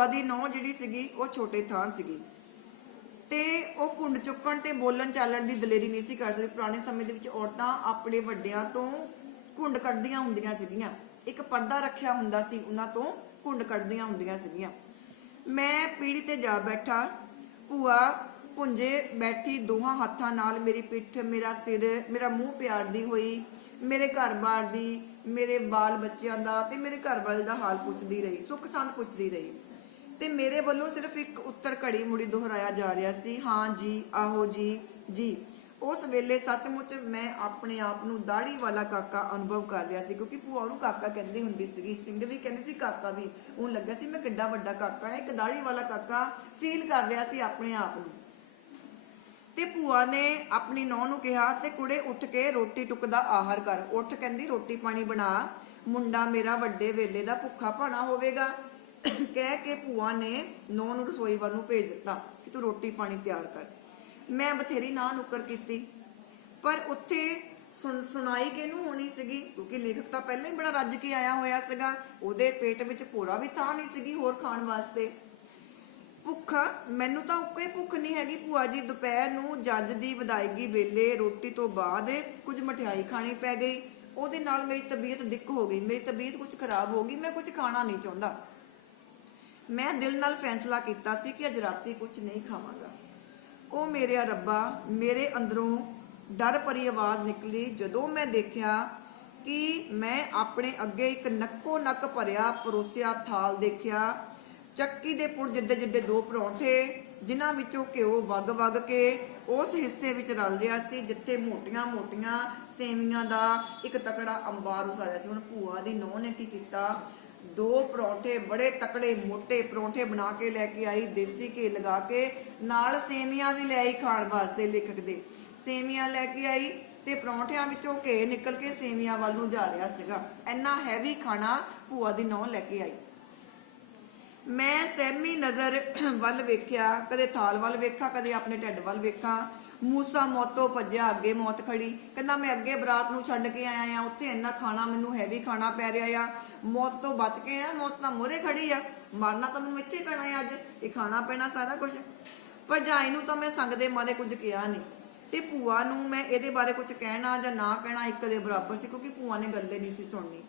ਭੂਆ ਦੀ ਨੌਂ ਜਿਹੜੀ ਸੀਗੀ ਉਹ ਛੋਟੇ ਥਾਂ ਸੀਗੀ ਤੇ ਉਹ ਕੁੰਡ ਚੁੱਕਣ ਤੇ ਬੋਲਣ ਚਾਲਣ ਦੀ ਦਲੇਰੀ ਨਹੀਂ ਸੀ ਕਰ ਸਕਦੀ। ਪੁਰਾਣੇ ਸਮੇਂ ਦੇ ਵਿੱਚ ਔਰਤਾਂ ਆਪਣੇ ਵੱਡਿਆਂ ਤੋਂ ਕੁੰਡ ਕੱਢਦੀਆਂ ਹੁੰਦੀਆਂ ਸੀਗੀਆਂ, ਇੱਕ ਪਰਦਾ ਰੱਖਿਆ ਹੁੰਦਾ ਸੀ, ਉਹਨਾਂ ਤੋਂ ਕੁੰਡ ਕੱਢਦੀਆਂ ਹੁੰਦੀਆਂ ਸੀਗੀਆਂ। ਮੈਂ ਪੀੜੀ ਤੇ ਜਾ ਬੈਠਾ, ਭੂਆ ਪੁੰਜੇ ਬੈਠੀ ਦੋਹਾਂ ਹੱਥਾਂ ਨਾਲ ਮੇਰੀ ਪਿੱਠ, ਮੇਰਾ ਸਿਰ, ਮੇਰਾ ਮੂੰਹ ਪਿਆਰਦੀ ਹੋਈ, ਮੇਰੇ ਘਰ-ਬਾਰ ਦੀ, ਮੇਰੇ ਬਾਲ ਬੱਚਿਆਂ ਦਾ ਤੇ ਮੇਰੇ ਘਰ ਵਾਲੇ ਦਾ ਹਾਲ ਪੁੱਛਦੀ ਰਹੀ, ਸੁੱਖ ਸੰਦ ਪੁੱਛਦੀ ਰਹੀ ਤੇ ਮੇਰੇ ਵੱਲੋਂ ਸਿਰਫ ਇੱਕ ਉੱਤਰ ਘੜੀ ਮੁੜੀ ਦੁਹਰਾਇਆ ਜਾ ਰਿਹਾ ਸੀ, ਹਾਂ ਜੀ, ਆਹੋ ਜੀ, ਜੀ। ਉਸ ਵੇਲੇ ਸੱਚਮੁੱਚ ਮੈਂ ਆਪਣੇ ਆਪ ਨੂੰ ਦਾੜੀ ਵਾਲਾ ਕਾਕਾ ਅਨੁਭਵ ਕਰ ਰਿਹਾ ਸੀ, ਕਿਉਂਕਿ ਭੂਆ ਨੂੰ ਕਾਕਾ ਕਹਿੰਦੀ ਹੁੰਦੀ ਸੀਗੀ, ਸਿੰਘ ਵੀ ਕਹਿੰਦੀ ਸੀ, ਕਾਕਾ ਵੀ। ਉਹਨੂੰ ਲੱਗਾ ਸੀ ਮੈਂ ਕਿੱਡਾ ਵੱਡਾ ਕਾਕਾ ਹੈ, ਇੱਕ ਦਾੜੀ ਵਾਲਾ ਕਾਕਾ ਫੀਲ ਕਰ ਰਿਹਾ ਸੀ ਆਪਣੇ ਆਪ ਨੂੰ। ਤੇ ਭੂਆ ਨੇ ਆਪਣੀ ਨੌਂ ਨੂੰ ਕਿਹਾ, ਤੇ ਕੁੜੇ ਉੱਠ ਕੇ ਰੋਟੀ ਟੁੱਕ ਦਾ ਆਹਰ ਕਰ। ਉੱਠ ਕਹਿੰਦੀ ਰੋਟੀ ਪਾਣੀ ਬਣਾ, ਮੁੰਡਾ ਮੇਰਾ ਵੱਡੇ ਵੇਲੇ ਦਾ ਭੁੱਖਾ ਭਾਣਾ ਹੋਵੇਗਾ। ਕਹਿ ਕੇ ਭੂਆ ਨੇ ਨੌਂ ਨੂੰ ਰਸੋਈ ਵੱਲ ਨੂੰ ਭੇਜ ਦਿੱਤਾ ਕਿ ਤੂੰ ਰੋਟੀ ਪਾਣੀ ਤਿਆਰ ਕਰ। ਮੈਂ ਬਥੇਰੀ ਨਾ ਨੁੱਕਰ ਕੀਤੀ, ਪਰ ਉੱਥੇ ਸੁਣਾਈ ਕਿਹਨੂੰ ਹੋਣੀ ਸੀਗੀ, ਕਿਉਂਕਿ ਲੇਖਕ ਤਾਂ ਪਹਿਲਾਂ ਹੀ ਬੜਾ ਰੱਜ ਕੇ ਆਇਆ ਹੋਇਆ ਸੀਗਾ, ਉਹਦੇ ਪੇਟ ਵਿੱਚ ਪੂਰਾ ਵੀ ਥਾਂ ਨਹੀਂ ਸੀਗੀ ਹੋਰ ਖਾਣ ਵਾਸਤੇ। ਭੁੱਖਾ ਮੈਨੂੰ ਤਾਂ ਉੱਕੇ ਭੁੱਖ ਨਹੀਂ ਹੈਗੀ ਭੂਆ ਜੀ। ਦੁਪਹਿਰ ਨੂੰ ਜੱਜ ਦੀ ਵਿਦਾਇਗੀ ਵੇਲੇ ਰੋਟੀ ਤੋਂ ਬਾਅਦ ਕੁਝ ਮਠਿਆਈ ਖਾਣੀ ਪੈ ਗਈ, ਉਹਦੇ ਨਾਲ ਮੇਰੀ ਤਬੀਅਤ ਦਿੱਕ ਹੋ ਗਈ, ਮੇਰੀ ਤਬੀਅਤ ਕੁਝ ਖਰਾਬ ਹੋ ਗਈ, ਮੈਂ ਕੁਝ ਖਾਣਾ ਨਹੀਂ ਚਾਹੁੰਦਾ। ਮੈਂ ਦਿਲ ਨਾਲ ਫੈਸਲਾ ਕੀਤਾ ਸੀ ਕਿ ਅੱਜ ਰਾਤੀ ਕੁਝ ਨਹੀਂ ਖਾਵਾਂਗਾ। ਉਹ ਮੇਰਿਆ ਰੱਬਾ, ਮੇਰੇ ਅੰਦਰੋਂ ਡਰ ਭਰੀ ਆਵਾਜ਼ ਨਿਕਲੀ ਜਦੋਂ ਮੈਂ ਦੇਖਿਆ ਕਿ ਮੈਂ ਆਪਣੇ ਅੱਗੇ ਇੱਕ ਨੱਕੋ ਨੱਕ ਭਰਿਆ ਪਰੋਸਿਆ ਥਾਲ ਦੇਖਿਆ। ਚੱਕੀ ਦੇ ਪੁਰ ਜਿੱਡੇ ਜਿੱਡੇ ਦੋ ਪਰੌਂਠੇ, ਜਿਨ੍ਹਾਂ ਵਿੱਚੋਂ ਘਿਓ ਵਗ ਵਗ ਕੇ ਉਸ ਹਿੱਸੇ ਵਿੱਚ ਰਲ ਰਿਹਾ ਸੀ ਜਿੱਥੇ ਮੋਟੀਆਂ ਮੋਟੀਆਂ ਸੇਵੀਆਂ ਦਾ ਇੱਕ ਤਕੜਾ ਅੰਬਾਰ ਉਸਾਰਿਆ ਸੀ। ਹੁਣ ਭੂਆ ਦੀ ਨੌਂ ਨੇ ਕੀ ਕੀਤਾ, ਦੋ ਪਰੌਂਠੇ ਬੜੇ ਤਕੜੇ ਮੋਟੇ ਪਰੌਂਠੇ ਬਣਾ ਕੇ ਲੈ ਕੇ ਆਈ, ਦੇਸੀ ਘੀ ਲਗਾ ਕੇ, ਨਾਲ ਸੇਵੀਆਂ ਵੀ ਲੈ ਆਈ ਖਾਣ ਵਾਸਤੇ। ਲੇਖਕ ਦੇ ਸੇਵੀਆਂ ਲੈ ਕੇ ਆਈ ਤੇ ਪਰੌਂਠਿਆਂ ਵਿੱਚੋਂ ਘੀ ਨਿਕਲ ਕੇ ਸੇਵੀਆਂ ਵੱਲ ਨੂੰ ਜਾ ਰਿਹਾ ਸੀਗਾ। ਇੰਨਾ ਹੈਵੀ ਖਾਣਾ ਭੂਆ ਦੀ ਨੌਂ ਲੈ ਕੇ ਆਈ। ਮੈਂ ਸਹਿਮੀ ਨਜ਼ਰ ਵੱਲ ਵੇਖਿਆ, ਕਦੇ ਥਾਲ ਵੱਲ ਵੇਖਾ, ਕਦੇ ਆਪਣੇ ਢਿੱਡ ਵੱਲ ਵੇਖਾਂ। ਮੂਸਾ ਮੌਤੋਂ ਭੱਜਿਆ, ਅੱਗੇ ਮੌਤ ਖੜੀ। ਕਹਿੰਦਾ ਮੈਂ ਅੱਗੇ ਬਰਾਤ ਨੂੰ ਛੱਡ ਕੇ ਆਇਆ ਆ, ਉੱਥੇ ਇੰਨਾ ਖਾਣਾ ਮੈਨੂੰ ਹੈਵੀ ਖਾਣਾ ਪੈ ਰਿਹਾ ਆ, ਮੌਤ ਤੋਂ ਬਚ ਕੇ ਆ, ਮੌਤ ਤਾਂ ਮੋਹਰੇ ਖੜੀ ਆ, ਮਰਨਾ ਤਾਂ ਮੈਨੂੰ ਇੱਥੇ ਪੈਣਾ ਆ, ਅੱਜ ਇਹ ਖਾਣਾ ਪੈਣਾ ਸਾਰਾ ਕੁਝ। ਭਰਜਾਈ ਨੂੰ ਤਾਂ ਮੈਂ ਸੰਗ ਦੇ ਮਾਰੇ ਕੁਝ ਕਿਹਾ ਨਹੀਂ, ਤੇ ਭੂਆ ਨੂੰ ਮੈਂ ਇਹਦੇ ਬਾਰੇ ਕੁਝ ਕਹਿਣਾ ਜਾਂ ਨਾ ਕਹਿਣਾ ਇੱਕ ਦੇ ਬਰਾਬਰ ਸੀ, ਕਿਉਂਕਿ ਭੂਆ ਨੇ ਗੱਲੇ ਨਹੀਂ ਸੀ ਸੁਣਨੀ।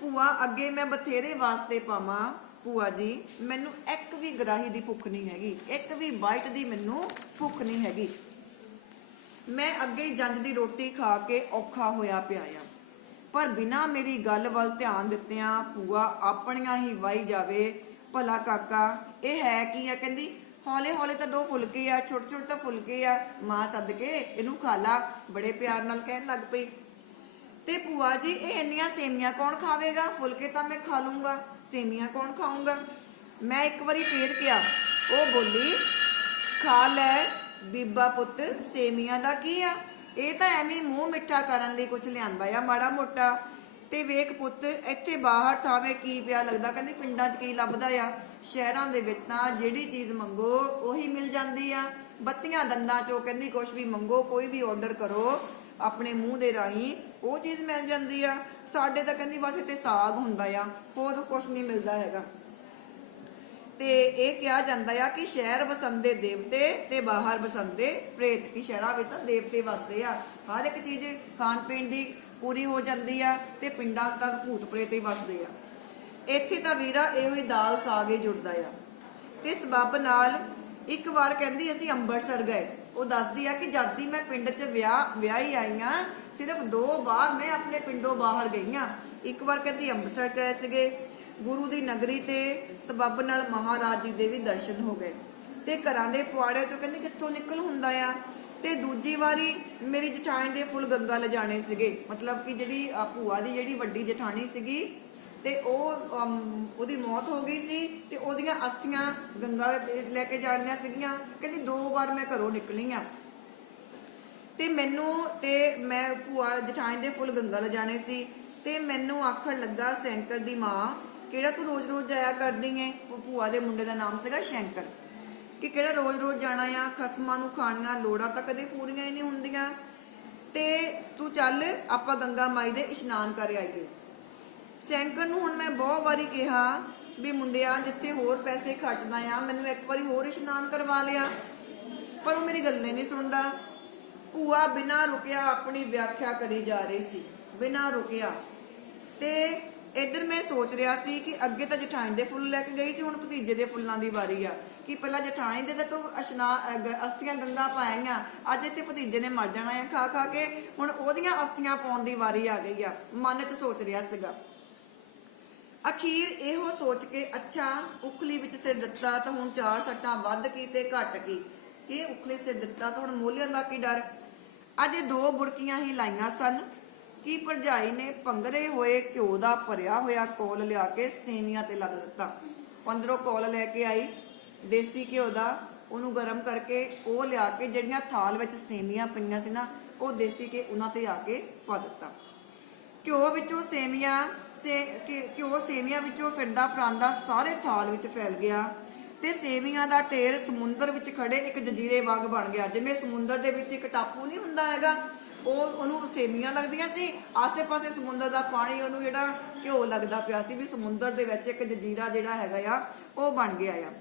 ਭੂਆ ਅੱਗੇ ਮੈਂ ਬਥੇਰੇ ਵਾਸਤੇ ਪਾਵਾਂ, ਭੂਆ ਜੀ ਮੈਨੂੰ ਇੱਕ ਵੀ ਗਰਾਹੀ ਦੀ ਭੁੱਖ ਨਹੀਂ ਹੈਗੀ, ਇੱਕ ਵੀ ਬਾਈਟ ਦੀ ਮੈਨੂੰ ਭੁੱਖ ਨਹੀਂ ਹੈਗੀ। ਮੈਂ ਅੱਗੇ ਜੰਜ ਦੀ ਰੋਟੀ ਖਾ ਕੇ ਔਖਾ ਹੋਇਆ ਪਿਆ ਆ, ਪਰ ਬਿਨਾਂ ਮੇਰੀ ਗੱਲ ਵੱਲ ਧਿਆਨ ਦਿੱਤਿਆਂ ਭੂਆ ਆਪਣੀਆਂ ਹੀ ਵਾਈ ਜਾਵੇ, ਭਲਾ ਕਾਕਾ ਇਹ ਹੈ ਕੀ ਆ? ਕਹਿੰਦੀ ਹੌਲੇ ਹੌਲੇ ਤਾਂ ਦੋ ਫੁਲਕੇ ਆ, ਛੋਟੇ ਛੋਟੇ ਤਾਂ ਫੁਲਕੇ ਆ, ਮਾਂ ਸਦਕੇ ਇਹਨੂੰ ਖਾ ਲਾ। ਬੜੇ ਪਿਆਰ ਨਾਲ ਕਹਿਣ ਲੱਗ ਪਈ। ਤੇ ਭੂਆ ਜੀ ਇਹ ਇੰਨੀਆਂ ਸੇਵੀਆਂ ਕੌਣ ਖਾਵੇਗਾ? ਫੁਲਕੇ ਤਾਂ ਮੈਂ ਖਾ ਲੂੰਗਾ, ਸੇਵੀਆਂ ਕੌਣ ਖਾਊਂਗਾ? ਮੈਂ ਇੱਕ ਵਾਰੀ ਫੇਰ ਕਿਹਾ। ਉਹ ਬੋਲੀ, ਖਾ ਲੈ ਬੀਬਾ ਪੁੱਤ, ਸੇਵੀਆਂ ਦਾ ਕੀ ਆ, ਇਹ ਤਾਂ ਐਵੇਂ ਮੂੰਹ ਮਿੱਠਾ ਕਰਨ ਲਈ ਕੁਝ ਲਿਆਂਦਾ ਆ ਮਾੜਾ ਮੋਟਾ। ਤੇ ਵੇਖ ਪੁੱਤ ਇੱਥੇ ਬਾਹਰ ਥਾਵੇਂ ਕੀ ਪਿਆ ਲੱਗਦਾ। ਕਹਿੰਦੀ ਪਿੰਡਾਂ 'ਚ ਕੀ ਲੱਭਦਾ ਆ, ਸ਼ਹਿਰਾਂ ਦੇ ਵਿੱਚ ਤਾਂ ਜਿਹੜੀ ਚੀਜ਼ ਮੰਗੋ ਉਹੀ ਮਿਲ ਜਾਂਦੀ ਆ। ਬੱਤੀਆਂ ਦੰਦਾਂ 'ਚੋਂ ਕਹਿੰਦੀ ਕੁਛ ਵੀ ਮੰਗੋ, ਕੋਈ ਵੀ ਆਰਡਰ ਕਰੋ ਆਪਣੇ ਮੂੰਹ ਦੇ ਰਾਹੀਂ, ਉਹ ਚੀਜ਼ ਮਿਲ ਜਾਂਦੀ ਆ। ਸਾਡੇ ਤਾਂ ਕਹਿੰਦੀ ਬਸ ਇੱਥੇ ਸਾਗ ਹੁੰਦਾ ਆ, ਹੋਰ ਕੁਛ ਨਹੀਂ ਮਿਲਦਾ ਹੈਗਾ। ਤੇ ਇਹ ਕਿਹਾ ਜਾਂਦਾ ਆ ਕਿ ਸ਼ਹਿਰ ਵਸੰਦੇ ਦੇਵਤੇ ਤੇ ਬਾਹਰ ਵਸੰਦੇ ਪ੍ਰੇਤ, ਕਿ ਸ਼ਹਿਰਾਂ ਵਿੱਚ ਤਾਂ ਦੇਵਤੇ ਵਸਦੇ ਆ, ਹਰ ਇੱਕ ਚੀਜ਼ ਖਾਣ ਪੀਣ ਦੀ ਪੂਰੀ ਹੋ ਜਾਂਦੀ ਆ, ਤੇ ਪਿੰਡਾਂ ਤਾਂ ਭੂਤ ਪ੍ਰੇਤ ਹੀ ਵਸਦੇ ਆ। ਇੱਥੇ ਤਾਂ ਵੀਰਾ ਇਹੋ ਹੀ ਦਾਲ ਸਾਗ ਹੀ ਜੁੜਦਾ ਆ। ਤੇ ਸਬੱਬ ਨਾਲ ਇੱਕ ਵਾਰ ਕਹਿੰਦੀ ਅਸੀਂ ਅੰਮ੍ਰਿਤਸਰ ਗਏ। ਉਹ ਦੱਸਦੀ ਆ ਕਿ ਜਦ ਦੀ ਮੈਂ ਪਿੰਡ 'ਚ ਵਿਆਹੀ ਆਈ ਆ, ਸਿਰਫ 2 ਵਾਰ ਮੈਂ ਆਪਣੇ ਪਿੰਡੋਂ ਬਾਹਰ ਗਈ ਆ। ਇੱਕ ਵਾਰ ਕਹਿੰਦੀ ਅੰਮ੍ਰਿਤਸਰ ਗਏ ਸੀਗੇ, ਗੁਰੂ ਦੀ ਨਗਰੀ, ਤੇ ਸਬੱਬ ਨਾਲ ਮਹਾਰਾਜ ਜੀ ਦੇ ਵੀ ਦਰਸ਼ਨ ਹੋ ਗਏ। ਤੇ ਘਰਾਂ ਦੇ ਪੁਆੜਿਆਂ 'ਚੋਂ ਕਹਿੰਦੀ ਕਿੱਥੋਂ ਨਿਕਲ ਹੁੰਦਾ ਆ। ਤੇ ਦੂਜੀ ਵਾਰੀ ਮੇਰੀ ਜਠਾਣੀ ਦੇ ਫੁੱਲ ਗੰਗਾ ਲਿਜਾਣੇ ਸੀਗੇ, ਮਤਲਬ ਕਿ ਜਿਹੜੀ ਭੂਆ ਦੀ ਜਿਹੜੀ ਵੱਡੀ ਜਠਾਣੀ ਸੀਗੀ, ਤੇ ਉਹਦੀ ਮੌਤ ਹੋ ਗਈ ਸੀ, ਤੇ ਉਹਦੀਆਂ ਅਸਥੀਆਂ ਗੰਗਾ ਲੈ ਕੇ ਜਾਣੀਆਂ ਸੀਗੀਆਂ। ਕਹਿੰਦੀ 2 ਵਾਰ ਮੈਂ ਘਰੋਂ ਨਿਕਲੀ ਆ। ਤੇ ਮੈਂ ਭੂਆ ਜਠਾਣੀ ਦੇ ਫੁੱਲ ਗੰਗਾ ਲਿਜਾਣੇ ਸੀ, ਤੇ ਮੈਨੂੰ ਆਖਣ ਲੱਗਾ ਸ਼ੰਕਰ ਦੀ ਮਾਂ, ਕਿਹੜਾ ਤੂੰ ਰੋਜ਼ ਰੋਜ਼ ਜਾਇਆ ਕਰਦੀ ਏ? ਭੂਆ ਦੇ ਮੁੰਡੇ ਦਾ ਨਾਮ ਸੀਗਾ ਸ਼ੰਕਰ। ਕਿ ਕਿਹੜਾ ਰੋਜ਼ ਰੋਜ਼ ਜਾਣਾ ਆ, ਖਸਮਾਂ ਨੂੰ ਖਾਣੀਆਂ ਲੋੜਾਂ ਤਾਂ ਕਦੇ ਪੂਰੀਆਂ ਹੀ ਨਹੀਂ ਹੁੰਦੀਆਂ, ਤੇ ਤੂੰ ਚੱਲ ਆਪਾਂ ਗੰਗਾ ਮਾਈ ਦੇ ਇਸ਼ਨਾਨ ਕਰ ਆਈਏ। ਸ਼ੰਕਰ ਨੂੰ ਹੁਣ ਮੈਂ ਬਹੁਤ ਵਾਰੀ ਕਿਹਾ ਵੀ ਮੁੰਡਿਆ ਜਿੱਥੇ ਹੋਰ ਪੈਸੇ ਖਰਚਦਾ ਆ ਮੈਨੂੰ ਇੱਕ ਵਾਰੀ ਹੋਰ ਇਸ਼ਨਾਨ ਕਰਵਾ ਲਿਆ, ਪਰ ਉਹ ਮੇਰੀ ਗੱਲੇ ਨਹੀਂ ਸੁਣਦਾ। ਭੂਆ ਬਿਨਾਂ ਰੁਕਿਆ ਆਪਣੀ ਵਿਆਖਿਆ ਕਰੀ ਜਾ ਰਹੀ ਸੀ, ਬਿਨਾਂ ਰੁਕਿਆ। ਤੇ ਇੱਧਰ ਮੈਂ ਸੋਚ ਰਿਹਾ ਸੀ ਕਿ ਅੱਗੇ ਤਾਂ ਜਠਾਣੀ ਦੇ ਫੁੱਲ ਲੈ ਕੇ ਗਈ ਸੀ, ਹੁਣ ਭਤੀਜੇ ਦੇ ਫੁੱਲਾਂ ਦੀ ਵਾਰੀ ਆ ਕਿ ਪਹਿਲਾਂ ਜਠਾਣੀ ਦੇ ਤੋਂ ਅਸਥੀਆਂ ਗੰਗਾ ਪਾਈਆਂ, ਅੱਜ ਇੱਥੇ ਭਤੀਜੇ ਨੇ ਮਰ ਜਾਣਾ ਆ ਖਾ ਖਾ ਕੇ, ਹੁਣ ਉਹਦੀਆਂ ਅਸਥੀਆਂ ਪਾਉਣ ਦੀ ਵਾਰੀ ਆ ਗਈ ਆ, ਮਨ 'ਚ ਸੋਚ ਰਿਹਾ ਸੀਗਾ। ਅਖੀਰ ਇਹੋ ਸੋਚ ਕੇ ਅੱਛਾ ਉਖਲੀ ਵਿੱਚ ਸਿਰ ਦਿੱਤਾ ਤਾਂ ਹੁਣ 4 ਸੱਟਾਂ ਵੱਧ ਕੀ ਤੇ ਘੱਟ ਕੀ, ਇਹ ਉਖਲੀ ਸਿਰ ਦਿੱਤਾ ਤਾਂ ਹੁਣ ਮੋਲਿਆਂ ਦਾ ਕੀ ਡਰ। ਅਜੇ 2 ਬੁਰਕੀਆਂ ਹੀ ਲਾਈਆਂ ਸਨ ਕਿ ਭਰਜਾਈ ਨੇ ਪੰਗਰੇ ਹੋਏ ਘਿਓ ਦਾ ਭਰਿਆ ਹੋਇਆ ਕੋਲ ਲਿਆ ਕੇ ਸੇਵੀਆਂ ਤੇ ਲੱਦ ਦਿੱਤਾ। ਅੰਦਰੋਂ ਕੋਲ ਲੈ ਕੇ ਆਈ ਦੇਸੀ ਘਿਓ ਦਾ, ਉਹਨੂੰ ਗਰਮ ਕਰਕੇ ਉਹ ਲਿਆ ਕੇ ਜਿਹੜੀਆਂ ਥਾਲ ਵਿੱਚ ਸੇਵੀਆਂ ਪਈਆਂ ਸੀ ਨਾ, ਉਹ ਦੇਸੀ ਕੇ ਉਹਨਾਂ ਤੇ ਆ ਕੇ ਪਾ ਦਿੱਤਾ। ਘਿਓ ਵਿੱਚੋਂ ਸੇਵੀਆਂ ਵਿੱਚੋਂ ਫਿਰਦਾ ਫਰਾਂਦਾ ਸਾਰੇ ਥਾਲ ਵਿੱਚ ਫੈਲ ਗਿਆ ਤੇ ਸੇਵੀਆਂ ਦਾ ਢੇਰ ਸਮੁੰਦਰ ਵਿੱਚ ਖੜੇ ਇੱਕ ਜਜ਼ੀਰੇ ਵਾਂਗ ਬਣ ਗਿਆ। ਜਿਵੇਂ ਸਮੁੰਦਰ ਦੇ ਵਿੱਚ ਇੱਕ ਟਾਪੂ ਨਹੀਂ ਹੁੰਦਾ ਹੈਗਾ, ਉਹਨੂੰ ਸੇਵੀਆਂ ਲੱਗਦੀਆਂ ਸੀ, ਆਸੇ-ਪਾਸੇ ਸਮੁੰਦਰ ਦਾ ਪਾਣੀ ਉਹਨੂੰ ਜਿਹੜਾ ਘਿਓ ਲੱਗਦਾ ਪਿਆ ਸੀ, ਵੀ ਸਮੁੰਦਰ ਦੇ ਵਿੱਚ ਇੱਕ ਜਜ਼ੀਰਾ ਜਿਹੜਾ ਹੈਗਾ ਆ ਉਹ ਬਣ ਗਿਆ ਆ।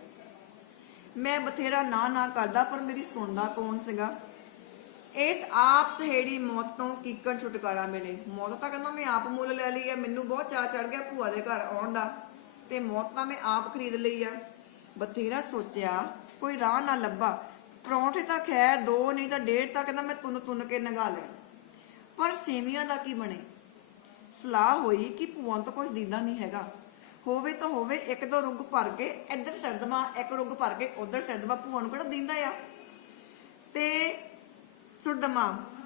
ਮੈਂ ਬਥੇਰਾ ਨਾ ਕਰਦਾ ਪਰ ਮੇਰੀ ਸੁਣਦਾ ਕੌਣ ਸੀਗਾ। ਇਸ ਆਪ ਸਹੇੜੀ ਮੌਤ ਤੋਂ ਕੀਕਣ ਛੁਟਕਾਰਾ ਮਿਲੇ। ਮੌਤ ਤਾਂ ਕਹਿੰਦਾ ਮੈਂ ਆਪ ਮੁੱਲ ਲੈ ਲਈ ਆ, ਮੈਨੂੰ ਬਹੁਤ ਚਾਅ ਚੜ ਗਿਆ ਭੂਆ ਦੇ ਘਰ ਆਉਣ ਦਾ, ਤੇ ਮੌਤ ਤਾਂ ਮੈਂ ਆਪ ਖਰੀਦ ਲਈ ਆ। ਬਥੇਰਾ ਸੋਚਿਆ ਕੋਈ ਰਾਹ ਨਾ ਲੱਭਾ, ਪਰੌਂਠੇ ਤਾਂ ਖੈਰ 2 ਨਹੀਂ ਤਾਂ 1.5 ਤਾਂ ਕਹਿੰਦਾ ਮੈਂ ਤੁੰਨ ਕੇ ਨਗਾ ਲੈ, ਪਰ ਸੇਵੀਆਂ ਦਾ ਕੀ ਬਣੇ। ਸਲਾਹ ਹੋਈ ਕਿ ਭੂਆ ਨੂੰ ਤਾਂ ਕੁਝ ਦਿੰਦਾ ਨਹੀਂ ਹੈਗਾ, ਹੋਵੇ ਤਾਂ ਹੋਵੇ 1-2 ਰੁੱਗ ਭਰ ਕੇ ਇੱਧਰ ਸਿਰ ਦੇਵਾਂ, 1 ਰੁੱਗ ਭਰ ਕੇ ਉੱਧਰ ਸਿਰ ਦੇਵਾਂ, ਭੂਆ ਨੂੰ ਕਿਹੜਾ ਦਿੰਦਾ ਆ। ਤੇ ਸੁਰਦਮਾ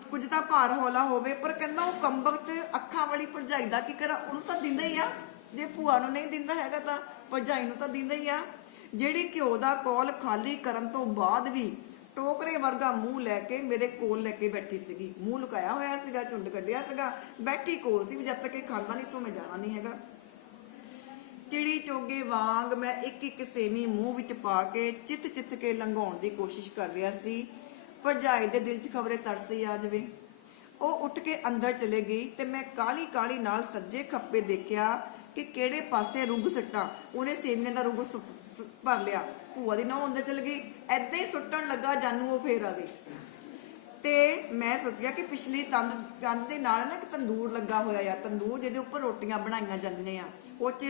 ਕੁਝ ਤਾਂ ਭਾਰ ਹੌਲਾ ਹੋਵੇ, ਪਰ ਕਹਿੰਦਾ ਉਹ ਕੰਬਖਤ ਅੱਖਾਂ ਵਾਲੀ ਭਰਜਾਈ ਦਾ ਕੀ ਕਰਾਂ, ਉਹਨੂੰ ਤਾਂ ਦਿੰਦਾ ਹੀ ਆ। ਜੇ ਭੂਆ ਨੂੰ ਨਹੀਂ ਦਿੰਦਾ ਹੈਗਾ ਤਾਂ ਭਰਜਾਈ ਨੂੰ ਤਾਂ ਦਿੰਦਾ ਹੀ ਆ, ਜਿਹੜੀ ਘਿਓ ਦਾ ਕੌਲ ਖਾਲੀ ਕਰਨ ਤੋਂ ਬਾਅਦ ਵੀ ਟੋਕਰੇ ਵਰਗਾ ਮੂੰਹ ਲੈ ਕੇ ਮੇਰੇ ਕੋਲ ਲੈ ਕੇ ਬੈਠੀ ਸੀਗੀ। ਮੂੰਹ ਲੁਕਾਇਆ ਹੋਇਆ ਸੀਗਾ, ਝੁੰਡ ਕੱਢਿਆ ਸੀਗਾ, ਬੈਠੀ ਕੋਲ ਸੀ ਵੀ ਜਦ ਤੱਕ ਇਹ ਖਾਂਦਾ ਨਹੀਂ ਤੋਂ ਮੈਂ ਜਾਣਾ ਨਹੀਂ ਹੈਗਾ। ਚਿੜੀ ਚੋਗੇ ਵਾਂਗ ਮੈਂ ਇੱਕ ਸੇਵੀ ਮੂੰਹ ਵਿੱਚ ਪਾ ਕੇ ਚਿੱਤ ਕੇ ਲੰਘਾਉਣ ਦੀ ਕੋਸ਼ਿਸ਼ ਕਰ ਰਿਹਾ ਸੀ। ਭਰਜਾਈ ਦੇ ਦਿਲ 'ਚ ਖਬਰੇ ਤਰਸ ਹੀ ਆ ਜਾਵੇ। ਉਹ ਉੱਠ ਕੇ ਅੰਦਰ ਚਲੇ ਗਈ ਤੇ ਮੈਂ ਕਾਲੀ ਨਾਲ ਸੱਜੇ ਖੱਪੇ ਦੇਖਿਆ ਕਿ ਕਿਹੜੇ ਪਾਸੇ ਰੁੱਗ ਸੱਟਾਂ। ਉਹਨੇ ਸੇਵੀਆਂ ਦਾ ਰੁੱਗ ਭਰ ਲਿਆ, ਭੂਆ ਦੀ ਨਹੁੰ ਅੰਦਰ ਚਲ ਗਈ, ਏਦਾਂ ਹੀ ਸੁੱਟਣ ਲੱਗਾ ਜਾਨੂ ਉਹ ਫੇਰ ਆ ਗਈ। ਤੇ ਮੈਂ ਸੋਚਿਆ ਕਿ ਪਿਛਲੀ ਕੰਧ ਦੇ ਨਾਲ ਨਾ ਇੱਕ ਤੰਦੂਰ ਲੱਗਾ ਹੋਇਆ ਆ, ਤੰਦੂਰ ਜਿਹਦੇ ਉੱਪਰ ਰੋਟੀਆਂ ਬਣਾਈਆਂ ਜਾਂਦੀਆਂ, ਉਹ 'ਚ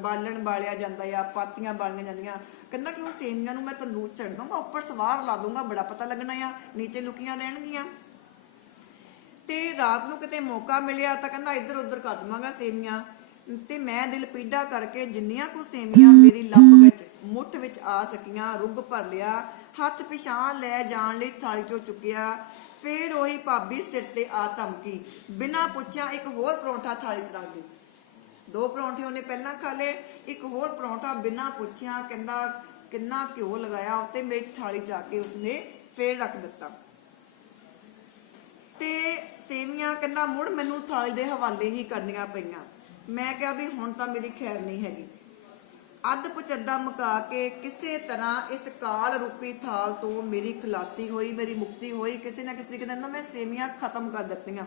ਬਾਲਣ ਬਾਲਿਆ ਜਾਂਦਾ ਆ, ਪਾਤੀਆਂ ਬਾਲੀਆਂ ਜਾਂਦੀਆਂ। ਕਹਿੰਦਾ ਕਿ ਉਹ ਸੇਵੀਆਂ ਨੂੰ ਮੈਂ ਤੰਦੂਰ 'ਚ ਛੱਡ ਦੂੰਗਾ, ਉੱਪਰ ਸਵਾਰ ਲਾ ਦੂੰਗਾ, ਬੜਾ ਪਤਾ ਲੱਗਣਾ ਆ, ਨੀਚੇ ਲੁਕੀਆਂ ਰਹਿਣਗੀਆਂ। ਤੇ ਰਾਤ ਨੂੰ ਕਿਤੇ ਮੌਕਾ ਮਿਲਿਆ ਤਾਂ ਕਹਿੰਦਾ ਇੱਧਰ ਉੱਧਰ ਕਰ ਦਵਾਂਗਾ ਸੇਵੀਆਂ। ਤੇ ਮੈਂ ਦਿਲ ਪੀੜਾ ਕਰਕੇ ਜਿੰਨੀਆਂ ਕੁ ਸੇਵੀਆਂ ਮੇਰੀ ਲੱਪ ਵਿੱਚ ਮੁੱਠ ਵਿੱਚ ਆ ਸਕੀਆਂ ਰੁੱਗ ਭਰ ਲਿਆ, ਹੱਥ ਪਿਛਾਂ ਲੈ ਜਾਣ ਲਈ ਥਾਲੀ 'ਚੋਂ ਚੁੱਕਿਆ। ਫੇਰ ਉਹੀ ਭਾਬੀ ਸਿਰ ਤੇ ਆ ਧਮਕੀ, ਬਿਨਾਂ ਪੁੱਛਿਆ ਇੱਕ ਹੋਰ ਪਰੌਂਠਾ ਥਾਲੀ 'ਚ ਰੱਖ ਗਈ। 2 ਪਰੌਂਠੇ ਉਹਨੇ ਪਹਿਲਾਂ ਖਾ ਲਏ, ਇੱਕ ਹੋਰ ਪਰੌਂਠਾ ਬਿਨਾਂ ਪੁੱਛਿਆ ਕਹਿੰਦਾ ਕਿੰਨਾ ਘਿਓ ਲਗਾਇਆ ਉੱਤੇ ਮੇਰੀ ਥਾਲੀ 'ਚ ਆ ਕੇ ਉਸਨੇ ਫੇਰ ਰੱਖ ਦਿੱਤਾ। ਤੇ ਸੇਵੀਆਂ ਕਹਿੰਦਾ ਮੁੜ ਮੈਨੂੰ ਥਾਲੀ ਦੇ ਹਵਾਲੇ ਹੀ ਕਰਨੀਆਂ ਪਈਆਂ। ਮੈਂ ਕਿਹਾ ਵੀ ਹੁਣ ਤਾਂ ਮੇਰੀ ਖੈਰ ਨਹੀਂ ਹੈਗੀ। ਅੱਧ ਪਚੱਦਾ ਮੁਕਾ ਕੇ ਕਿਸੇ ਤਰ੍ਹਾਂ ਇਸ ਕਾਲ ਰੂਪੀ ਥਾਲ ਤੋਂ ਮੇਰੀ ਖਲਾਸੀ ਹੋਈ, ਮੇਰੀ ਮੁਕਤੀ ਹੋਈ। ਕਿਸੇ ਨਾ ਕਿਸੇ ਤਰੀਕੇ ਨਾਲ ਮੈਂ ਸੇਵੀਆਂ ਖਤਮ ਕਰ ਦਿੱਤੀਆਂ।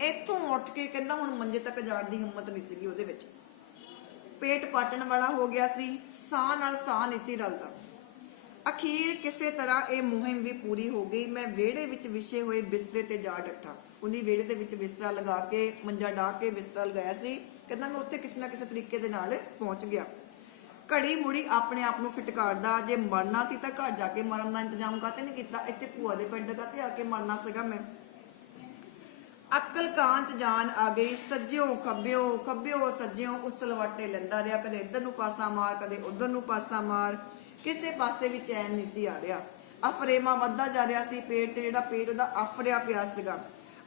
ਇੱਥੋਂ ਉੱਠ ਕੇ ਕਹਿੰਦਾ ਹੁਣ ਮੰਜੇ ਤੱਕ ਜਾਣ ਦੀ ਹਿੰਮਤ ਨਹੀਂ ਸੀਗੀ ਉਹਦੇ ਵਿੱਚ, ਪੇਟ ਪਾਟਣ ਵਾਲਾ ਹੋ ਗਿਆ ਸੀ, ਸਾਹ ਨਾਲ ਸਾਹ ਨਹੀਂ ਸੀ ਰਲਦਾ। ਅਖੀਰ ਕਿਸੇ ਤਰ੍ਹਾਂ ਇਹ ਮੁਹਿੰਮ ਵੀ ਪੂਰੀ ਹੋ ਗਈ। ਮੈਂ ਵਿਹੜੇ ਵਿੱਚ ਵਿਛੇ ਹੋਏ ਬਿਸਤਰੇ ਤੇ ਜਾ ਡੱਠਾ। ਉਹਦੀ ਵਿਹੜੇ ਦੇ ਵਿੱਚ ਬਿਸਤਰਾ ਲਗਾ ਕੇ, ਮੰਜਾ ਢਾ ਕੇ ਬਿਸਤਰਾ ਲਗਾਇਆ ਸੀ। ਕਹਿੰਦਾ ਮੈਂ ਉੱਥੇ ਕਿਸੇ ਨਾ ਕਿਸੇ ਤਰੀਕੇ ਦੇ ਨਾਲ ਪਹੁੰਚ ਗਿਆ। ਘੜੀ ਮੁੜੀ ਆਪਣੇ ਆਪ ਨੂੰ ਫਿਟਕਾਰਦਾ, ਜੇ ਮਰਨਾ ਸੀ ਤਾਂ ਘਰ ਜਾ ਕੇ ਮਰਨ ਦਾ ਇੰਤਜ਼ਾਮ ਕਾਤੇ ਨਹੀਂ ਕੀਤਾ, ਇੱਥੇ ਭੂਆ ਦੇ ਪਿੰਡ ਕਾਤੇ ਆ ਕੇ ਮਰਨਾ ਸੀਗਾ ਮੈਂ। ਅਕਲ ਕਾਂਚ ਜਾਨ ਆ ਗਈ, ਸੱਜਿਓ ਖੱਬਿਓ ਸੱਜਿਓ ਉਸਲਵਾਟੇ ਲੈਂਦਾ ਰਿਹਾ, ਕਦੇ ਇੱਧਰ ਨੂੰ ਪਾਸਾ ਮਾਰ, ਕਦੇ ਉੱਧਰ ਨੂੰ ਪਾਸਾ ਮਾਰ, ਕਿਸੇ ਪਾਸੇ ਵੀ ਚੈਨ ਨਹੀਂ ਸੀ ਆ ਰਿਹਾ। ਅਫਰੇਮਾ ਵੱਧਦਾ ਜਾ ਰਿਹਾ ਸੀ, ਪੇਟ 'ਚ ਜਿਹੜਾ ਪੇਟ ਉਹਦਾ ਆਫਰਿਆ ਪਿਆ ਸੀਗਾ।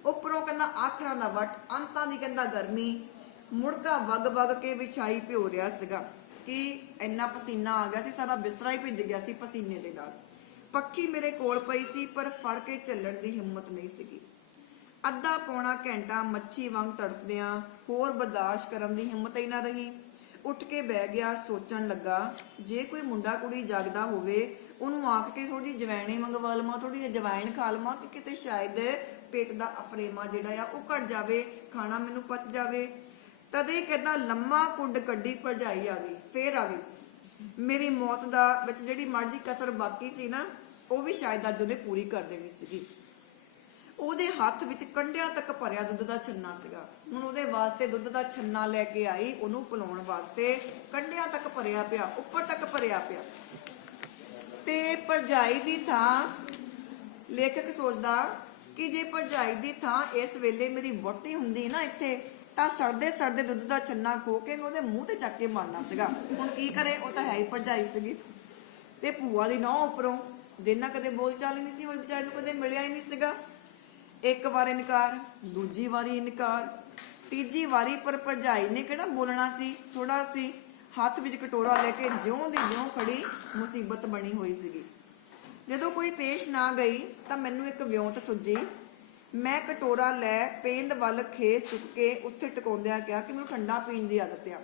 ਉੱਪਰੋਂ ਕਹਿੰਦਾ ਆਖਰਾਂ ਦਾ ਵੱਟ, ਅੰਤਾਂ ਦੀ ਕਹਿੰਦਾ ਗਰਮੀ, ਮੁੜਕਾ ਵਗ ਕੇ ਵਿਛਾਈ ਭਿਓ ਰਿਹਾ ਸੀਗਾ ਕਿ ਇੰਨਾ ਪਸੀਨਾ ਆ ਗਿਆ ਸੀ, ਸਾਰਾ ਬਿਸਤਰਾ ਹੀ ਭਿੱਜ ਗਿਆ ਸੀ ਪਸੀਨੇ ਦੇ ਨਾਲ। ਪੱਖੀ ਮੇਰੇ ਕੋਲ ਪਈ ਸੀ ਪਰ ਫੜ ਕੇ ਚੱਲਣ ਦੀ ਹਿੰਮਤ ਨਹੀਂ ਸੀਗੀ। ਅੱਧਾ ਪੌਣਾ ਘੰਟਾ ਮੱਛੀ ਵਾਂਗ ਤੜਫਦਿਆਂ ਹੋਰ ਬਰਦਾਸ਼ਤ ਕਰਨ ਦੀ ਹਿੰਮਤ ਹੀ ਨਾ ਰਹੀ। ਉੱਠ ਕੇ ਬਹਿ ਗਿਆ, ਸੋਚਣ ਲੱਗਾ ਜੇ ਕੋਈ ਮੁੰਡਾ ਕੁੜੀ ਜਾਗਦਾ ਹੋਵੇ ਉਹਨੂੰ ਆਖ ਕੇ ਥੋੜੀ ਜਵੈਣੇ ਮੰਗਵਾ ਲਵਾਂ, ਥੋੜੀ ਜਿਹੀ ਜਵੈਣ ਖਾ ਲਵਾਂ ਕਿ ਕਿਤੇ ਸ਼ਾਇਦ ਪੇਟ ਦਾ ਅਫਰੇਮਾ ਜਿਹੜਾ ਆ ਉਹ ਘਟ ਜਾਵੇ, ਖਾਣਾ ਮੈਨੂੰ ਪਚ ਜਾਵੇ। ਤਦੇ ਕਹਿੰਦਾ ਲੰਮਾ ਕੁੰਡ ਕੱਢੀ ਭਰਜਾਈ ਆ ਗਈ, ਫੇਰ ਆ ਗਈ। ਮੇਰੀ ਮੌਤ ਦਾ ਵਿੱਚ ਜਿਹੜੀ ਮਰਜ਼ੀ ਕਸਰ ਬਾਕੀ ਸੀ ਨਾ, ਉਹ ਵੀ ਸ਼ਾਇਦ ਅੱਜ ਉਹਨੇ ਪੂਰੀ ਕਰ ਦੇਣੀ ਸੀਗੀ। ਉਹਦੇ ਹੱਥ ਵਿੱਚ ਕੰਢਿਆਂ ਤੱਕ ਭਰਿਆ ਦੁੱਧ ਦਾ ਛੰਨਾ ਸੀਗਾ। ਹੁਣ ਉਹਦੇ ਵਾਸਤੇ ਦੁੱਧ ਦਾ ਛੰਨਾ ਲੈ ਕੇ ਆਈ, ਉਹਨੂੰ ਪਿਲਾਉਣ ਵਾਸਤੇ। ਕੰਢਿਆਂ ਤੱਕ ਭਰਿਆ ਪਿਆ, ਉੱਪਰ ਤੱਕ ਭਰਿਆ ਪਿਆ। ਤੇ ਭਰਜਾਈ ਦੀ ਥਾਂ ਲੇਖਕ ਸੋਚਦਾ ਕਿ ਜੇ ਭਰਜਾਈ ਦੀ ਥਾਂ ਇਸ ਵੇਲੇ ਮੇਰੀ ਵਹੁਟੀ ਹੁੰਦੀ ਨਾ ਇੱਥੇ, ਤਾਂ ਸੜਦੇ ਸੜਦੇ ਦੁੱਧ ਦਾ ਛੰਨਾ ਖੋ ਕੇ ਉਹਦੇ ਮੂੰਹ ਤੇ ਚੱਕ ਕੇ ਮਾਰਨਾ ਸੀਗਾ। ਹੁਣ ਕੀ ਕਰੇ, ਉਹ ਤਾਂ ਹੈ ਹੀ ਭਰਜਾਈ ਸੀਗੀ। ਤੇ ਭੂਆ ਦੀ ਨਹੁੰ ਉੱਪਰੋਂ ਦਿਨ ਨਾਲ ਕਦੇ ਬੋਲ ਚਾਲ ਨਹੀਂ ਸੀ ਹੋਈ, ਵਿਚਾਰੀ ਨੂੰ ਕਦੇ ਮਿਲਿਆ ਹੀ ਨਹੀਂ ਸੀਗਾ। ਇੱਕ ਵਾਰ ਇਨਕਾਰ, ਦੂਜੀ ਵਾਰੀ ਇਨਕਾਰ, ਤੀਜੀ ਵਾਰੀ ਪਰ ਭਰਜਾਈ ਨੇ ਕਿਹੜਾ ਬੋਲਣਾ ਸੀ, ਥੋੜਾ ਸੀ। ਹੱਥ ਵਿੱਚ ਕਟੋਰਾ ਲੈ ਕੇ ਜਿਉਂ ਦੀ ਜਿਉਂ ਖੜੀ ਮੁਸੀਬਤ ਬਣੀ ਹੋਈ ਸੀਗੀ। ਜਦੋਂ ਕੋਈ ਪੇਸ਼ ਨਾ ਗਈ ਤਾਂ ਮੈਨੂੰ ਇੱਕ ਵਿਉਂਤ ਸੁੱਜੀ। ਮੈਂ ਕਟੋਰਾ ਲੈ ਪੇਂਦ ਵੱਲ ਖੇਸ ਚੁੱਕ ਕੇ ਉੱਥੇ ਟਿਕਾਉਂਦਿਆਂ ਕਿਹਾ ਕਿ ਮੈਨੂੰ ਠੰਡਾ ਪੀਣ ਦੀ ਆਦਤ ਆ।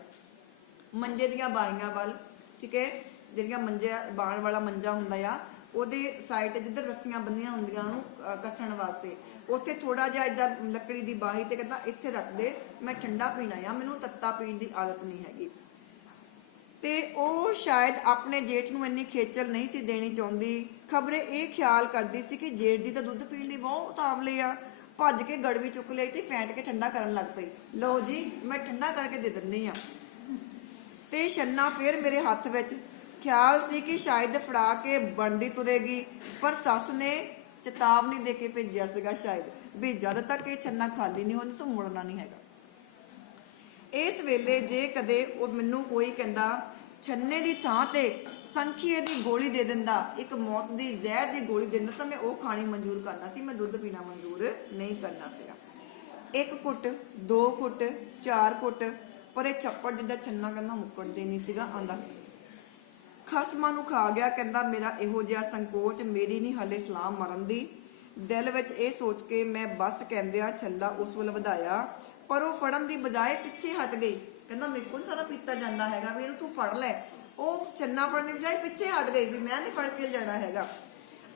ਮੰਜੇ ਦੀਆਂ ਬਾਹੀਆਂ ਵੱਲ, ਠੀਕ ਹੈ, ਜਿਹੜੀਆਂ ਮੰਜੇ ਬਾਣ ਵਾਲਾ ਮੰਜਾ ਹੁੰਦਾ ਆ, ਉਹਦੇ ਸਾਈਡ ਤੇ ਜਿੱਧਰ ਰੱਸੀਆਂ ਬੰਨੀਆਂ ਹੁੰਦੀਆਂ ਉਹਨੂੰ ਕੱਸਣ ਵਾਸਤੇ, ਉੱਥੇ ਥੋੜਾ ਜਿਹਾ ਏਦਾਂ ਲੱਕੜੀ ਦੀ ਬਾਹੀ ਤੇ ਕਹਿੰਦਾ ਇੱਥੇ ਰੱਖ ਦੇ, ਮੈਂ ਠੰਡਾ ਪੀਣਾ ਆ, ਮੈਨੂੰ ਤੱਤਾ ਪੀਣ ਦੀ ਆਦਤ ਨਹੀਂ ਹੈਗੀ। ਤੇ ਉਹ ਸ਼ਾਇਦ ਆਪਣੇ ਜੇਠ ਨੂੰ ਇੰਨੀ ਖੇਚਲ ਨਹੀਂ ਸੀ ਦੇਣੀ ਚਾਹੁੰਦੀ। ਖਬਰੇ ਇਹ ਖਿਆਲ ਕਰਦੀ ਸੀ ਕਿ ਜੇਠ ਜੀ ਤਾਂ ਦੁੱਧ ਪੀਣ ਲਈ ਬਹੁਤ ਉਤਾਵਲੇ ਆ। ਭੱਜ ਕੇ ਗੜਵੀ ਚੁੱਕ ਲਈ ਤੇ ਫੈਂਟ ਕੇ ਠੰਡਾ ਕਰਨ ਲੱਗ ਪਈ। ਲਓ ਜੀ, ਮੈਂ ਠੰਡਾ ਕਰਕੇ ਦੇ ਦਿੰਨੀ ਆ। ਤੇ ਛੰਨਾ ਫੇਰ ਮੇਰੇ ਹੱਥ ਵਿੱਚ। ਖਿਆਲ ਸੀ ਕਿ ਸ਼ਾਇਦ ਫੜਾ ਕੇ ਬਣਦੀ ਤੁਰੇਗੀ, ਪਰ ਸੱਸ ਨੇ ਚੇਤਾਵਨੀ ਦੇ ਕੇ ਭੇਜਿਆ ਸੀਗਾ ਸ਼ਾਇਦ ਵੀ ਜਦ ਤੱਕ ਇਹ ਛੰਨਾ ਖਾਲੀ ਨਹੀਂ ਹੁੰਦਾ ਤਾਂ ਮੁੜਨਾ ਨਹੀਂ ਹੈਗਾ। ਇਸ ਵੇਲੇ ਜੇ ਕਦੇ ਉਹ ਮੈਨੂੰ ਕੋਈ ਕਹਿੰਦਾ ਛੰਨੇ ਦੀ ਥਾਂ ਤੇ ਸੰਖੀਏ ਦੀ ਗੋਲੀ ਦੇ ਦਿੰਦਾ, ਇੱਕ ਮੌਤ ਦੀ ਜ਼ਹਿਰ ਦੀ ਗੋਲੀ ਦੇ ਦਿੰਦਾ, ਤਾਂ ਮੈਂ ਉਹ ਖਾਣੀ ਮਨਜ਼ੂਰ ਕਰਨਾ ਸੀ, ਮੈਂ ਦੁੱਧ ਪੀਣਾ ਮਨਜ਼ੂਰ ਨਹੀਂ ਕਰਨਾ ਸੀਗਾ। 1 ਘੁੱਟ, 2 ਘੁੱਟ, 4 ਘੁੱਟ, ਪਰ ਇਹ ਛੱਪੜ ਜਿੱਦਾਂ ਛੰਨਾ ਕਹਿੰਦਾ ਮੁੱਕਣ ਜੇ ਨਹੀਂ ਸੀਗਾ ਆਂਦਾ। ਖਸਮਾਂ ਨੂੰ ਖਾ ਗਿਆ, ਕਹਿੰਦਾ ਮੇਰਾ ਇਹੋ ਜਿਹਾ ਸੰਕੋਚ ਮੇਰੀ ਨਹੀਂ ਹਲੇ ਸਲਾਹ ਮਰਨ ਦੀ। ਦਿਲ ਵਿੱਚ ਇਹ ਸੋਚ ਕੇ ਮੈਂ ਬਸ ਕਹਿੰਦਿਆਂ ਛੱਲਾ ਉਸ ਵੱਲ ਵਧਾਇਆ, ਪਰ ਉਹ ਫੜਨ ਦੀ ਬਜਾਏ ਪਿੱਛੇ ਹਟ ਗਈ। ਕਹਿੰਦਾ ਮੇਰੇ ਕੋਲ ਸਾਰਾ ਪੀਤਾ ਜਾਂਦਾ ਹੈਗਾ, ਵੀ ਇਹਨੂੰ ਤੂੰ ਫੜ ਲੈ। ਉਹ ਛੰਨਾ ਫੜਨ ਦੀ ਬਜਾਏ ਪਿੱਛੇ ਹਟ ਗਈ ਵੀ ਮੈਂ ਨਹੀਂ ਫੜ ਕੇ ਜਾਣਾ ਹੈਗਾ।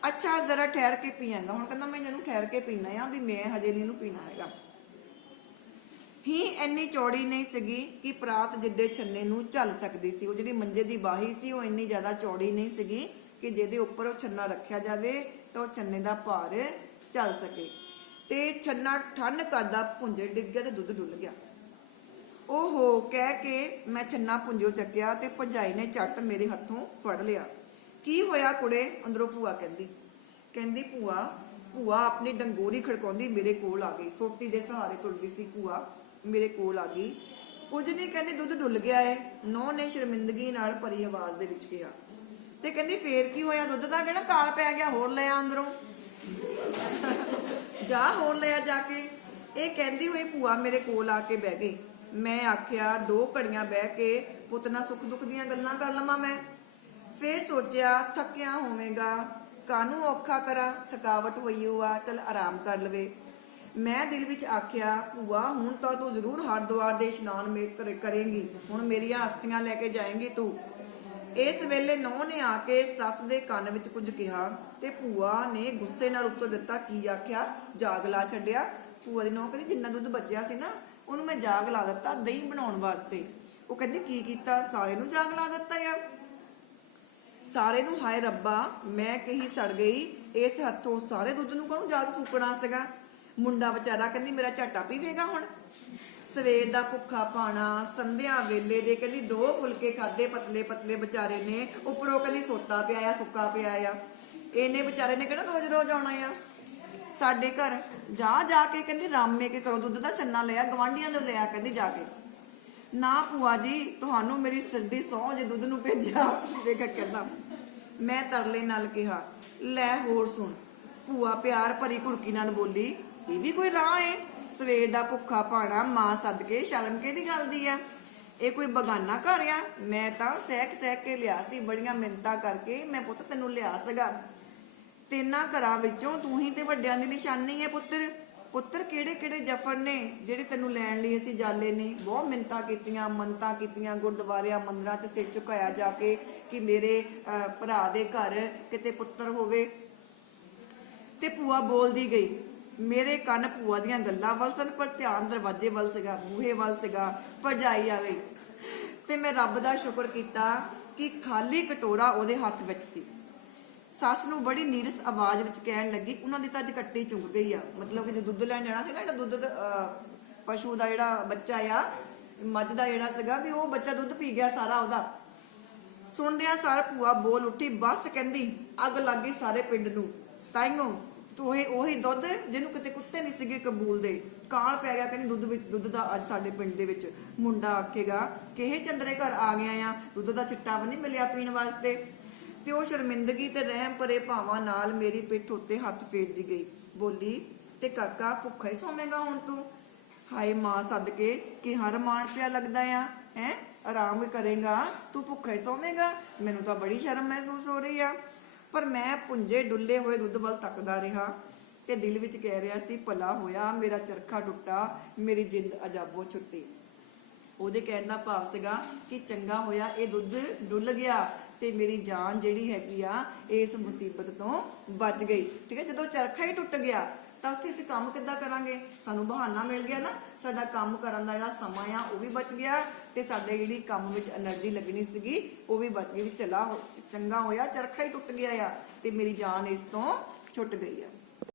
ਅੱਛਾ ਜ਼ਰਾ ਠਹਿਰ ਕੇ ਪੀਆਂਗਾ। ਹੁਣ ਕਹਿੰਦਾ ਮੈਂ ਇਹਨੂੰ ਠਹਿਰ ਕੇ ਪੀਣਾ ਆ, ਵੀ ਮੈਂ ਹਜੇ ਨਹੀਂ ਇਹਨੂੰ ਪੀਣਾ ਹੈਗਾ। ਹੀ ਇੰਨੀ ਚੌੜੀ ਨਹੀਂ ਸੀਗੀ ਕਿ ਪ੍ਰਾਤ ਜਿੱਡੇ ਛੰਨੇ ਨੂੰ ਝੱਲ ਸਕਦੀ ਸੀ। ਉਹ ਜਿਹੜੀ ਮੰਜੇ ਦੀ ਬਾਹੀ ਸੀ ਉਹ ਇੰਨੀ ਜ਼ਿਆਦਾ ਚੌੜੀ ਨਹੀਂ ਸੀਗੀ ਕਿ ਜਿਹਦੇ ਉੱਪਰ ਉਹ ਛੰਨਾ ਰੱਖਿਆ ਜਾਵੇ ਤਾਂ ਉਹ ਛੰਨੇ ਦਾ ਭਾਰ ਝੱਲ ਸਕੇ। ਤੇ ਛੰਨਾ ਠੰਨ ਕਰਦਾ ਭੁੰਜੇ ਡਿੱਗ ਗਿਆ ਤੇ ਦੁੱਧ ਡੁੱਲ ਗਿਆ। ਓਹੋ ਕਹਿ ਕੇ ਮੈਂ ਛੰਨਾ ਭੁੰਜਿਓ ਚੱਕਿਆ ਤੇ ਭਰਜਾਈ ਨੇ ਝੱਟ ਮੇਰੇ ਹੱਥੋਂ ਫੜ ਲਿਆ। ਕੀ ਹੋਇਆ ਕੁੜੇ? ਅੰਦਰੋਂ ਭੂਆ ਕਹਿੰਦੀ ਭੂਆ ਆਪਣੀ ਡੰਗੋਰੀ ਖੜਕਾਉਂਦੀ ਮੇਰੇ ਕੋਲ ਆ ਗਈ। ਸੋਟੀ ਦੇ ਸਹਾਰੇ ਤੁਰਦੀ ਸੀ ਭੂਆ, ਮੇਰੇ ਕੋਲ ਆ ਗਈ। ਕੁਝ ਨਹੀਂ ਕਹਿੰਦੀ, ਦੁੱਧ ਡੁੱਲ ਗਿਆ ਏ। ਨੌ ਨੇ ਸ਼ਰਮਿੰਦਗੀ ਨਾਲ ਭਰੀ ਆਵਾਜ਼ ਦੇ ਵਿੱਚ ਕਿਹਾ। ਤੇ ਕਹਿੰਦੀ ਫੇਰ ਕੀ ਹੋਇਆ? ਦੁੱਧ ਦਾ ਕਿਹੜਾ ਕਾਲ ਪੈ ਗਿਆ, ਹੋਰ ਲੈ ਆ ਅੰਦਰੋਂ। ਜਾ ਹੋਰ ਲਿਆ ਜਾ ਕੇ। ਇਹ ਕਹਿੰਦੀ ਹੋਈ ਭੂਆ ਮੇਰੇ ਕੋਲ ਆ ਕੇ ਬਹਿ ਗਈ। ਮੈਂ ਆਖਿਆ 2 ਘੜੀਆਂ ਬਹਿ ਕੇ ਪੁੱਤ ਨਾਲ ਸੁੱਖ ਦੁੱਖ ਦੀਆਂ ਗੱਲਾਂ ਕਰ ਲਵਾਂ ਮੈਂ। ਫੇਰ ਸੋਚਿਆ ਥੱਕਿਆ ਹੋਵੇਗਾ, ਕਾਹਨੂੰ ਔਖਾ ਕਰਾਂ, ਥਕਾਵਟ ਹੋਈ ਹੋਆ, ਚਲ ਆਰਾਮ ਕਰ ਲਵੇ। ਮੈਂ ਦਿਲ ਵਿੱਚ ਆਖਿਆ ਭੂਆ ਹੁਣ ਤਾਂ ਤੂੰ ਜ਼ਰੂਰ ਹਰਿਦੁਆਰ ਦੇ ਇਸ਼ਨਾਨ ਕਰੇਂਗੀ, ਹੁਣ ਮੇਰੀਆਂ ਅਸਥੀਆਂ ਲੈ ਕੇ ਜਾਏਂਗੀ ਤੂੰ। ਇਸ ਵੇਲੇ ਨੌ ਨੇ ਆ ਕੇ ਸੱਸ ਦੇ ਕੰਨ ਵਿੱਚ ਕੁਝ ਕਿਹਾ ਤੇ ਭੂਆ ਨੇ ਗੁੱਸੇ ਨਾਲ ਉੱਤਰ ਦਿੱਤਾ। ਕੀ ਆਖਿਆ? ਜਾਗ ਲਾ ਛੱਡਿਆ। ਭੂਆ ਦੀ ਨੌ ਕਹਿੰਦੀ ਜਿੰਨਾ ਦੁੱਧ ਬਚਿਆ ਸੀ ਨਾ ਉਹਨੂੰ ਮੈਂ ਜਾਗ ਲਾ ਦਿੱਤਾ ਦਹੀਂ ਬਣਾਉਣ ਵਾਸਤੇ। ਉਹ ਕਹਿੰਦੀ ਕੀ ਕੀਤਾ? ਸਾਰੇ ਨੂੰ ਜਾਗ ਲਾ ਦਿੱਤਾ ਯਾਰ, ਸਾਰੇ ਨੂੰ। ਹਾਏ ਰੱਬਾ, ਮੈਂ ਕਹੀ ਸੜ ਗਈ, ਇਸ ਹੱਥੋਂ ਸਾਰੇ ਦੁੱਧ ਨੂੰ ਕਾਹਨੂੰ ਜਾਗ ਫੂਕਣਾ ਸੀਗਾ? ਮੁੰਡਾ ਵਿਚਾਰਾ ਕਹਿੰਦੀ ਮੇਰਾ ਝਾਟਾ ਪੀਵੇਗਾ ਹੁਣ। ਸਵੇਰ ਦਾ ਭੁੱਖਾ ਪਾਣਾ, ਸੰਧਿਆ ਵੇਲੇ ਦੇ ਕਹਿੰਦੀ 2 ਫੁਲਕੇ ਖਾਦੇ ਪਤਲੇ ਪਤਲੇ ਵਿਚਾਰੇ ਨੇ, ਉੱਪਰੋਂ ਕਹਿੰਦੀ ਸੋਤਾ ਪਿਆ ਆ, ਸੁੱਕਾ ਪਿਆ ਆ। ਇਹਨੇ ਵਿਚਾਰੇ ਨੇ ਕਿਹੜਾ ਰੋਜ਼ ਰੋਜ਼ ਆਉਣਾ ਆ ਸਾਡੇ ਘਰ? ਜਾ ਕੇ ਕਹਿੰਦੀ ਰਾਮੇ ਕੇ ਕਰੋ, ਦੁੱਧ ਦਾ ਛੰਨਾ ਲਿਆ, ਗਵਾਂਢੀਆਂ ਤੋਂ ਲਿਆ ਕਹਿੰਦੀ ਜਾ ਕੇ। ਨਾ ਭੂਆ ਜੀ, ਤੁਹਾਨੂੰ ਮੇਰੀ ਸਿੱਧੀ ਸਹੁੰ ਜੇ ਦੁੱਧ ਨੂੰ ਭੇਜਿਆ। ਵੇਖ ਕਹਿੰਦਾ। ਮੈਂ ਤਰਲੇ ਨਾਲ ਕਿਹਾ ਲੈ ਹੋਰ ਸੁਣ। ਭੂਆ ਪਿਆਰ ਭਰੀ ਘੁਰਕੀ ਨਾਲ ਬੋਲੀ ਇਹ ਵੀ ਕੋਈ ਰਾਹ ਏ? ਸਵੇਰ ਦਾ ਭੁੱਖਾ ਪਾਣਾ, ਮਾਂ ਸਦਕੇ, ਸ਼ਰਮ ਕਿਹੜੀ ਗੱਲ ਦੀ ਆ? ਇਹ ਕੋਈ ਬਗਾਨਾ ਘਰ ਆ? ਮੈਂ ਤਾਂ ਸਹਿਕ ਕੇ ਲਿਆ ਸੀ, ਬੜੀਆਂ ਮਿੰਨਤਾਂ ਕਰਕੇ ਮੈਂ ਪੁੱਤ ਤੈਨੂੰ ਲਿਆ ਸੀਗਾ। 3 ਘਰਾਂ ਵਿੱਚੋਂ ਤੂੰ ਹੀ ਤੇ ਵੱਡਿਆਂ ਦੀ ਨਿਸ਼ਾਨੀ ਹੈ ਪੁੱਤਰ। ਕਿਹੜੇ ਜਫਰ ਨੇ ਜਿਹੜੇ ਤੈਨੂੰ ਲੈਣ ਲਈ ਅਸੀਂ ਜਾਲੇ ਨੇ? ਬਹੁਤ ਮਿੰਨਤਾਂ ਕੀਤੀਆਂ, ਮੰਨਤਾਂ ਕੀਤੀਆਂ, ਗੁਰਦੁਆਰਿਆਂ ਮੰਦਿਰਾਂ 'ਚ ਸਿਰ ਝੁਕਾਇਆ ਜਾ ਕੇ ਕਿ ਮੇਰੇ ਭਰਾ ਦੇ ਘਰ ਕਿਤੇ ਪੁੱਤਰ ਹੋਵੇ। ਤੇ ਭੂਆ ਬੋਲਦੀ ਗਈ ਮੇਰੇ ਕੰਨ ਭੂਆ ਦੀਆਂ ਗੱਲਾਂ ਵੱਲ ਸਨ, ਪਰ ਧਿਆਨ ਦਰਵਾਜ਼ੇ ਵੱਲ ਸੀਗਾ, ਬੂਹੇ ਵੱਲ ਸੀਗਾ। ਭਰਜਾਈ ਆ ਗਈ ਤੇ ਮੈਂ ਰੱਬ ਦਾ ਸ਼ੁਕਰ ਕੀਤਾ ਕਿ ਖਾਲੀ ਕਟੋਰਾ ਉਹਦੇ ਹੱਥ ਵਿੱਚ ਸੀ। ਸੱਸ ਨੂੰ ਬੜੀ ਨੀਰਸ ਆਵਾਜ਼ ਵਿੱਚ ਕਹਿਣ ਲੱਗੀ, ਉਹਨਾਂ ਦੀ ਤਾਂ ਅੱਜ ਕੱਟੀ ਚੁੰਗ ਗਈ ਆ। ਮਤਲਬ ਕਿ ਜੇ ਦੁੱਧ ਲੈਣ ਜਾਣਾ ਸੀ ਨਾ, ਜਿਹੜਾ ਦੁੱਧ ਪਸ਼ੂ ਦਾ ਜਿਹੜਾ ਬੱਚਾ ਆ, ਮੱਝ ਦਾ ਜਿਹੜਾ ਸੀਗਾ, ਵੀ ਉਹ ਬੱਚਾ ਦੁੱਧ ਪੀ ਗਿਆ ਸਾਰਾ ਉਹਦਾ। ਸੁਣਦਿਆਂ ਸਾਰ ਭੂਆ ਬੋਲ ਉੱਠੀ, ਬਸ ਕਹਿੰਦੀ ਅੱਗ ਲੱਗ ਗਈ ਸਾਰੇ ਪਿੰਡ ਨੂੰ। ਤਾਈਓ ਤੂੰ ਉਹੀ ਦੁੱਧ ਜਿਹਨੂੰ ਕਿਤੇ ਕੁੱਤੇ ਨਹੀਂ ਸੀਗੇ ਕਬੂਲਦੇ, ਕਾਲ ਪੈ ਗਿਆ। ਕਹਿੰਦੀ ਦੁੱਧ ਦਾ ਅੱਜ ਸਾਡੇ ਪਿੰਡ ਦੇ ਵਿੱਚ ਮੁੰਡਾ ਆਖੇਗਾ ਕਿਹੇ ਚੰਦਰੇ ਘਰ ਆ ਗਿਆ ਆ, ਦੁੱਧ ਦਾ ਛਿੱਟਾ ਵੀ ਨਹੀਂ ਮਿਲਿਆ ਪੀਣ ਵਾਸਤੇ। ਤੇ ਉਹ ਸ਼ਰਮਿੰਦਗੀ ਤੇ ਰਹਿਮ ਭਰੇ ਭਾਵਾਂ ਨਾਲ ਮੇਰੀ ਪਿੱਠ ਉੱਤੇ ਹੱਥ ਫੇਰਦੀ ਗਈ। ਬੋਲੀ, ਤੇ ਕਾਕਾ ਭੁੱਖਾ ਹੀ ਸੌਵੇਂਗਾ ਹੁਣ ਤੂੰ? ਹਾਏ ਮਾਂ ਸਦਕੇ, ਕਿ ਹਰ ਮਾਣ ਪਿਆ ਲੱਗਦਾ ਆ ਹੈ, ਆਰਾਮ ਕਰੇਗਾ ਤੂੰ ਭੁੱਖਾ ਹੀ ਸੌਵੇਂਗਾ? ਮੈਨੂੰ ਤਾਂ ਬੜੀ ਸ਼ਰਮ ਮਹਿਸੂਸ ਹੋ ਰਹੀ ਆ। ਪਰ ਮੈਂ ਪੁੰਜੇ ਡੁੱਲੇ ਹੋਏ ਦੁੱਧ ਵੱਲ ਤੱਕਦਾ ਰਿਹਾ ਤੇ ਦਿਲ ਵਿੱਚ ਕਹਿ ਰਿਹਾ ਸੀ, ਭਲਾ ਹੋਇਆ ਮੇਰਾ ਚਰਖਾ ਟੁੱਟਾ, ਮੇਰੀ ਜਿੰਦ ਅਜਾਬੋ ਛੁੱਟੀ। ਉਹਦੇ ਕਹਿਣ ਦਾ ਭਾਵ ਸੀਗਾ ਕਿ ਚੰਗਾ ਹੋਇਆ ਇਹ ਦੁੱਧ ਡੁੱਲ ਗਿਆ ਤੇ ਮੇਰੀ ਜਾਨ ਜਿਹੜੀ ਹੈਗੀ ਆ ਇਸ ਮੁਸੀਬਤ ਤੋਂ ਬਚ ਗਈ। ਠੀਕ ਹੈ, ਜਦੋਂ ਚਰਖਾ ਹੀ ਟੁੱਟ ਗਿਆ ਤਾਂ ਉੱਥੇ ਅਸੀਂ ਕੰਮ ਕਿੱਦਾਂ ਕਰਾਂਗੇ? ਸਾਨੂੰ ਬਹਾਨਾ ਮਿਲ ਗਿਆ ਨਾ, ਸਾਡਾ ਕੰਮ ਕਰਨ ਦਾ ਜਿਹੜਾ ਸਮਾਂ ਆ ਉਹ ਵੀ ਬਚ ਗਿਆ ਤੇ ਸਾਡੇ ਜਿਹੜੀ ਕੰਮ ਵਿੱਚ એનર્ਜੀ ਲੱਗਣੀ ਸੀਗੀ ਉਹ ਵੀ ਬਚ ਗਈ। ਵੀ ਚੰਗਾ ਹੋਇਆ ਚਰਖਾ ਹੀ ਟੁੱਟ ਗਿਆ ਆ ਤੇ ਮੇਰੀ ਜਾਨ ਇਸ ਤੋਂ ਛੁੱਟ ਗਈ ਆ।